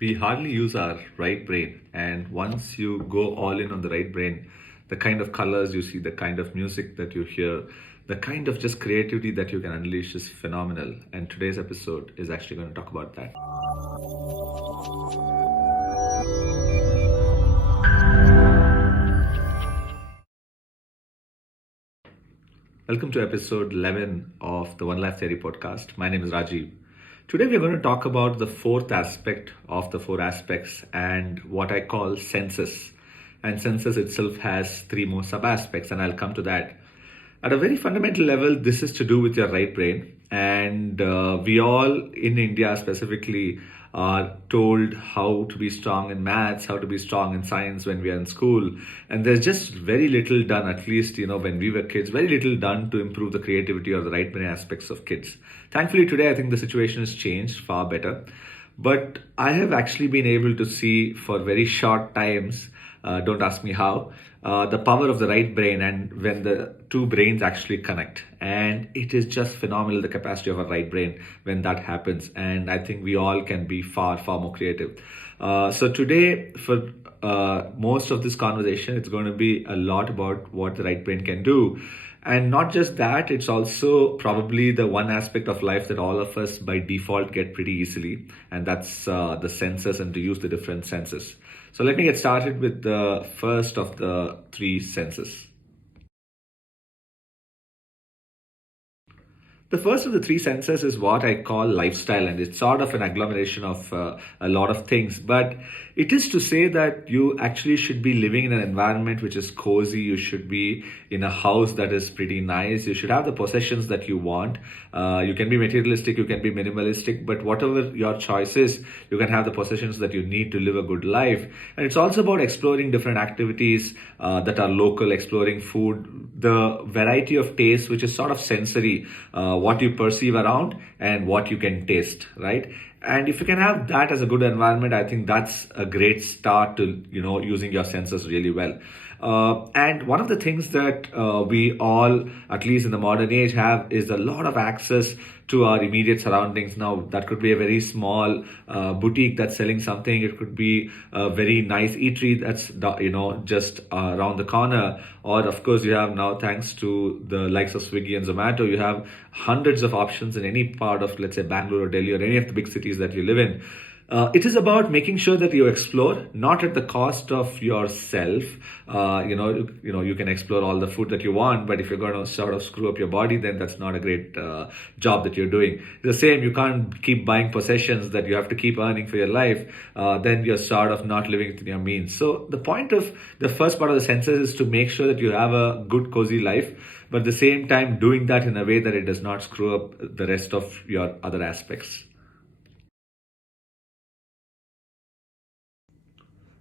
We hardly use our right brain, and once you go all in on the right brain, the kind of colors you see, the kind of music that you hear, the kind of just creativity that you can unleash is phenomenal. And today's episode is actually going to talk about that. Welcome to episode 11 of the One Life Theory podcast. My name is Rajiv. Today we're going to talk about the fourth aspect of the four aspects and what I call senses. And senses itself has three more sub aspects, and I'll come to that. At a very fundamental level, this is to do with your right brain. And we all in India specifically are told how to be strong in maths, how to be strong in science when we are in school. And there's just very little done, at least, when we were kids, very little done to improve the creativity or the right brain aspects of kids. Thankfully, today, I think the situation has changed far better. But I have actually been able to see for very short times, don't ask me how, the power of the right brain and when the two brains actually connect. And it is just phenomenal, the capacity of our right brain when that happens. And I think we all can be far, far more creative. So today, for most of this conversation, it's going to be a lot about what the right brain can do. And not just that, it's also probably the one aspect of life that all of us by default get pretty easily, and that's the senses and to use the different senses. So let me get started with the first of the three senses. The first of the three senses is what I call lifestyle, and it's sort of an agglomeration of a lot of things. But it is to say that you actually should be living in an environment which is cozy. You should be in a house that is pretty nice. You should have the possessions that you want. You can be materialistic, you can be minimalistic, but whatever your choice is, you can have the possessions that you need to live a good life. And it's also about exploring different activities that are local, exploring food, the variety of taste, which is sort of sensory, what you perceive around and what you can taste, right? And if you can have that as a good environment, I think that's a great start to using your senses really well. And one of the things that we all, at least in the modern age, have is a lot of access to our immediate surroundings. Now, that could be a very small boutique that's selling something. It could be a very nice eatery that's just around the corner. Or of course, you have now, thanks to the likes of Swiggy and Zomato, you have hundreds of options in any part of, let's say, Bangalore or Delhi or any of the big cities that you live in. It is about making sure that you explore, not at the cost of yourself. You can explore all the food that you want, but if you're going to sort of screw up your body, then that's not a great job that you're doing. The same, you can't keep buying possessions that you have to keep earning for your life. Then you're sort of not living within your means. So the point of the first part of the census is to make sure that you have a good, cozy life, but at the same time doing that in a way that it does not screw up the rest of your other aspects.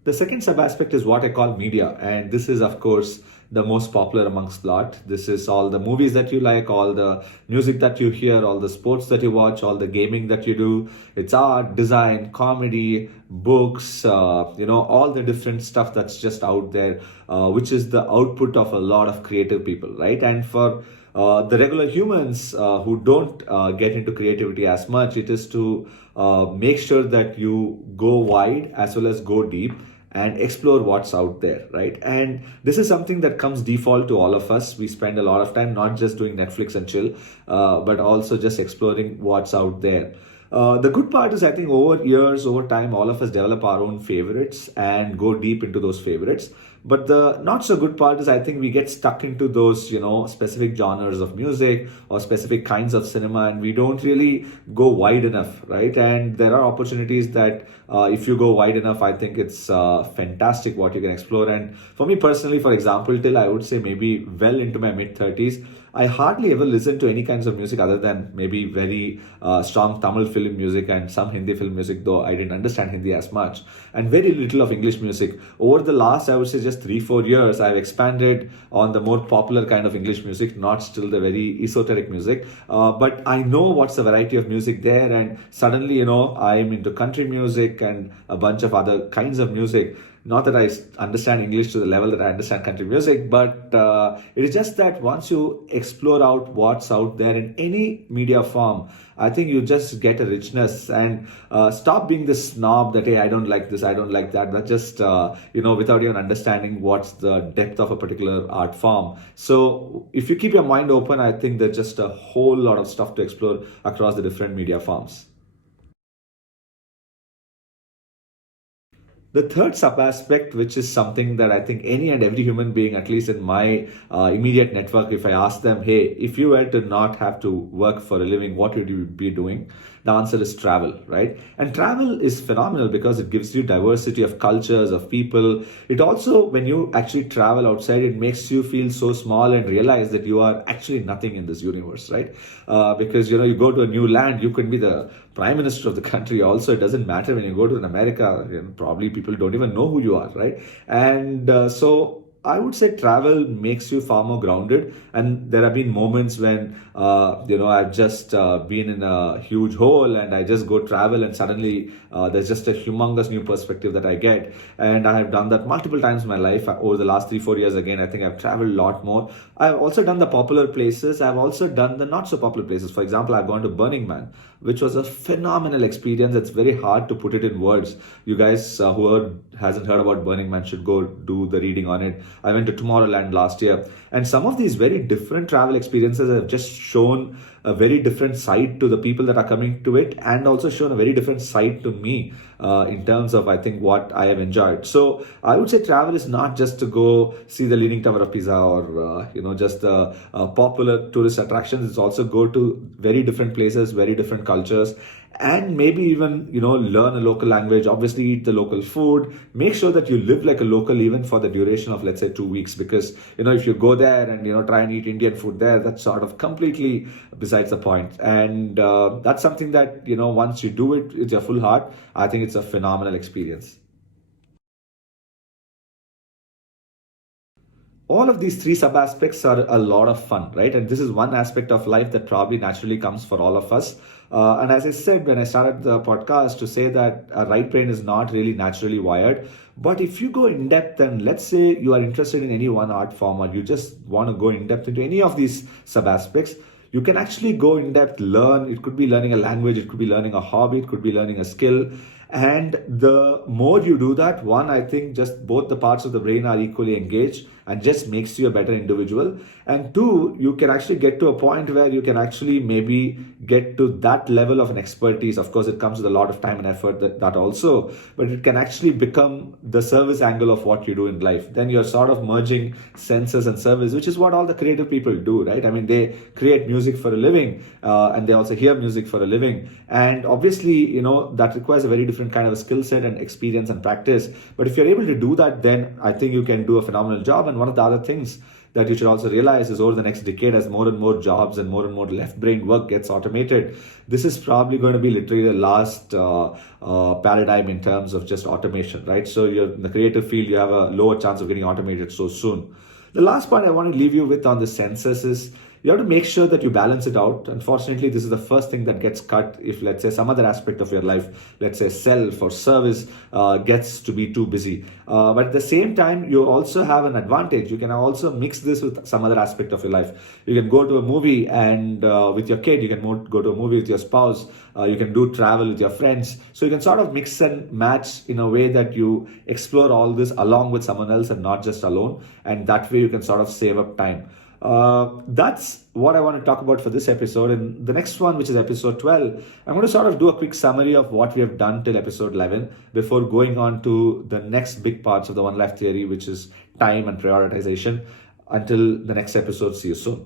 The second sub aspect is what I call media, and this is, of course, the most popular amongst lot. This is all the movies that you like, all the music that you hear, all the sports that you watch, all the gaming that you do. It's art, design, comedy, books, all the different stuff that's just out there, which is the output of a lot of creative people, right? And for the regular humans who don't get into creativity as much, it is to make sure that you go wide as well as go deep and explore what's out there, right? And this is something that comes default to all of us. We spend a lot of time not just doing Netflix and chill, but also just exploring what's out there. The good part is, I think, over years, over time, all of us develop our own favorites and go deep into those favorites. But the not so good part is, I think, we get stuck into those, specific genres of music or specific kinds of cinema, and we don't really go wide enough, right? And there are opportunities that, if you go wide enough, I think it's fantastic what you can explore. And for me personally, for example, till I would say maybe well into my mid 30s, I hardly ever listen to any kinds of music other than maybe very strong Tamil film music and some Hindi film music, though I didn't understand Hindi as much, and very little of English music. Over the last, I would say, just 3-4 years, I've expanded on the more popular kind of English music, not still the very esoteric music, but I know what's the variety of music there, and suddenly, I'm into country music and a bunch of other kinds of music. Not that I understand English to the level that I understand country music, but it is just that once you explore out what's out there in any media form, I think you just get a richness and stop being this snob that, hey, I don't like this, I don't like that. That just, without even understanding what's the depth of a particular art form. So if you keep your mind open, I think there's just a whole lot of stuff to explore across the different media forms. The third sub aspect, which is something that I think any and every human being, at least in my immediate network, if I ask them, hey, if you were to not have to work for a living, what would you be doing? The answer is travel, right? And travel is phenomenal because it gives you diversity of cultures, of people. It also, when you actually travel outside, it makes you feel so small and realize that you are actually nothing in this universe, right? Because, you go to a new land, you can be the prime minister of the country also. It doesn't matter when you go to an America, probably people don't even know who you are, right? And so I would say travel makes you far more grounded. And there have been moments when, I've just been in a huge hole and I just go travel and suddenly there's just a humongous new perspective that I get. And I have done that multiple times in my life over the last 3, 4 years. Again, I think I've traveled a lot more. I've also done the popular places. I've also done the not so popular places. For example, I've gone to Burning Man, which was a phenomenal experience. It's very hard to put it in words. You guys hasn't heard about Burning Man should go do the reading on it. I went to Tomorrowland last year, and some of these very different travel experiences have just shown a very different side to the people that are coming to it, and also shown a very different side to me in terms of, I think, what I have enjoyed. So I would say travel is not just to go see the Leaning Tower of Pisa or just the popular tourist attractions. It's also go to very different places, very different cultures, and maybe even learn a local language. Obviously eat the local food. Make sure that you live like a local even for the duration of, let's say, 2 weeks, because if you go there and try and eat Indian food there, that's sort of completely besides the point. And that's something that once you do it with your full heart, I think it's a phenomenal experience. All of these three sub aspects are a lot of fun, right? And this is one aspect of life that probably naturally comes for all of us. And as I said when I started the podcast, to say that a right brain is not really naturally wired. But if you go in depth, and let's say you are interested in any one art form, or you just want to go in depth into any of these sub aspects, you can actually go in depth, learn. It could be learning a language, it could be learning a hobby, it could be learning a skill. And the more you do that, one, I think just both the parts of the brain are equally engaged and just makes you a better individual. And two, you can actually get to a point where you can actually maybe get to that level of an expertise. Of course, it comes with a lot of time and effort, that also, but it can actually become the service angle of what you do in life. Then you're sort of merging senses and service, which is what all the creative people do, right? I mean, they create music for a living, and they also hear music for a living. And obviously, that requires a very different kind of a skill set and experience and practice. But if you're able to do that, then I think you can do a phenomenal job. And one of the other things that you should also realize is over the next decade, as more and more jobs and more left brain work gets automated, this is probably going to be literally the last paradigm in terms of just automation, right? So you're in the creative field, you have a lower chance of getting automated so soon. The last part I want to leave you with on the census is you have to make sure that you balance it out. Unfortunately, this is the first thing that gets cut if, let's say, some other aspect of your life, let's say self or service, gets to be too busy. But at the same time, you also have an advantage. You can also mix this with some other aspect of your life. You can go to a movie and with your kid, you can go to a movie with your spouse, you can do travel with your friends. So you can sort of mix and match in a way that you explore all this along with someone else and not just alone. And that way you can sort of save up time. That's what I want to talk about for this episode. In the next one, which is episode 12, I'm going to sort of do a quick summary of what we have done till episode 11 before going on to the next big parts of the One Life theory, which is time and prioritization. Until the next episode, see you soon.